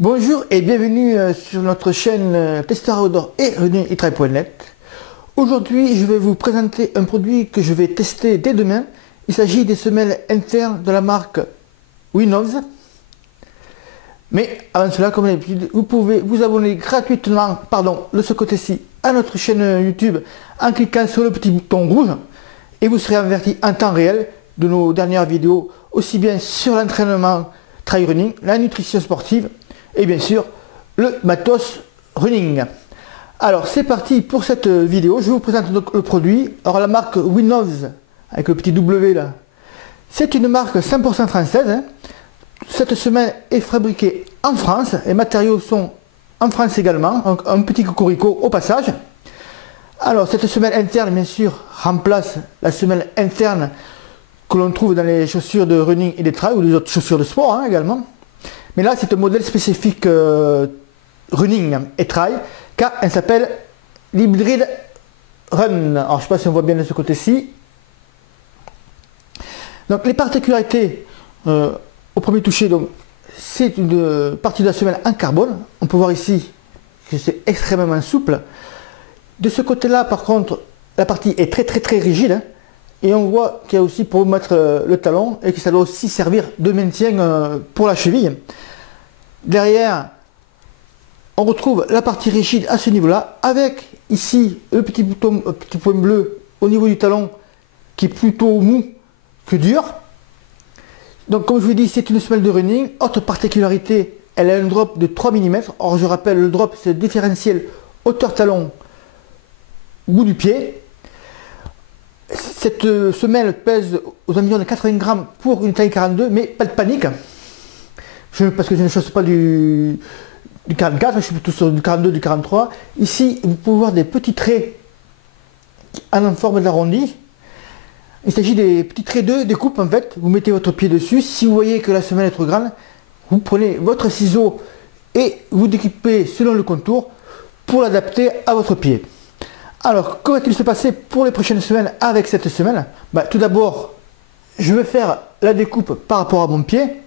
Bonjour et bienvenue sur notre chaîne Testeur Outdoor et runningetrail.net. Aujourd'hui, je vais vous présenter un produit que je vais tester dès demain. Il s'agit des semelles internes de la marque Winnows. Mais avant cela, comme d'habitude, vous pouvez vous abonner gratuitement, de ce côté-ci, à notre chaîne YouTube en cliquant sur le petit bouton rouge et vous serez averti en temps réel de nos dernières vidéos, aussi bien sur l'entraînement trail running, la nutrition sportive et bien sûr le matos running. Alors c'est parti pour cette vidéo. Je vous présente donc le produit. Alors la marque Winnows avec le petit W là, c'est une marque 100% française, hein. Cette semelle est fabriquée en France, les matériaux sont en France également, donc un petit cocorico au passage. Alors cette semelle interne bien sûr remplace la semelle interne que l'on trouve dans les chaussures de running et de trail ou les autres chaussures de sport hein, également. Mais là c'est un modèle spécifique running et trail car elle s'appelle l'Hybrid Run. Alors je ne sais pas si on voit bien de ce côté-ci. Donc les particularités au premier toucher, donc c'est une partie de la semelle en carbone. On peut voir ici que c'est extrêmement souple. De ce côté-là par contre la partie est très rigide hein, et on voit qu'il y a aussi pour mettre le talon et que ça doit aussi servir de maintien pour la cheville. Derrière on retrouve la partie rigide à ce niveau-là avec ici le petit bouton, petit point bleu au niveau du talon qui est plutôt mou que dur. Donc comme je vous dis, c'est une semelle de running. Autre particularité, elle a un drop de 3 mm. Or je rappelle, le drop c'est le différentiel hauteur talon bout du pied. Cette semelle pèse aux environs de 80 grammes pour une taille 42, mais pas de panique. Parce que je ne chausse pas du 44, je suis plutôt sur du 42, du 43. Ici, vous pouvez voir des petits traits en forme d'arrondi. Il s'agit des petits traits de découpe en fait. Vous mettez votre pied dessus. Si vous voyez que la semelle est trop grande, vous prenez votre ciseau et vous découpez selon le contour pour l'adapter à votre pied. Alors, comment va-t-il se passer pour les prochaines semaines avec cette semelle? Tout d'abord, je vais faire la découpe par rapport à mon pied.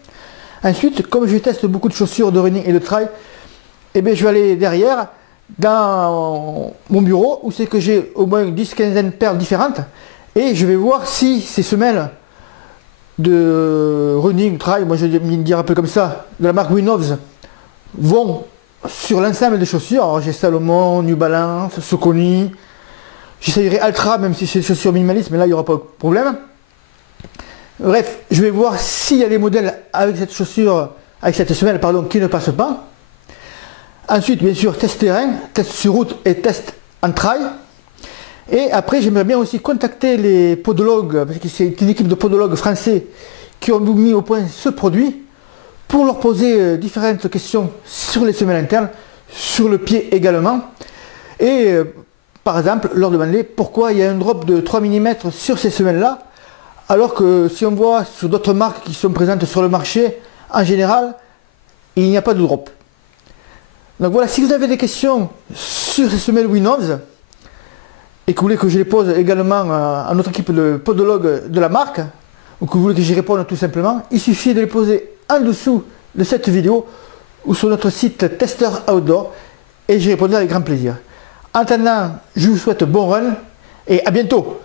Ensuite, comme je teste beaucoup de chaussures de running et de trail, je vais aller derrière dans mon bureau où c'est que j'ai au moins 10-15 paires différentes. Et je vais voir si ces semelles de running, trail, moi je vais me dire un peu comme ça, de la marque Winnows, vont sur l'ensemble des chaussures. Alors j'ai Salomon, New Balance, Saucony, j'essayerai Altra, même si c'est des chaussures minimalistes, mais là il n'y aura pas de problème. Bref, je vais voir s'il y a des modèles avec cette chaussure, avec cette semelle, qui ne passent pas. Ensuite, bien sûr, test terrain, test sur route et test en trail. Et après, j'aimerais bien aussi contacter les podologues, parce que c'est une équipe de podologues français qui ont mis au point ce produit, pour leur poser différentes questions sur les semelles internes, sur le pied également. Et par exemple, leur demander pourquoi il y a un drop de 3 mm sur ces semelles-là, alors que si on voit sur d'autres marques qui sont présentes sur le marché, en général, il n'y a pas de drop. Donc voilà, si vous avez des questions sur ces semelles Winnows, et que vous voulez que je les pose également à notre équipe de podologues de la marque, ou que vous voulez que j'y réponde tout simplement, il suffit de les poser en dessous de cette vidéo ou sur notre site Testeur Outdoor et j'y répondrai avec grand plaisir. En attendant, je vous souhaite bon run et à bientôt.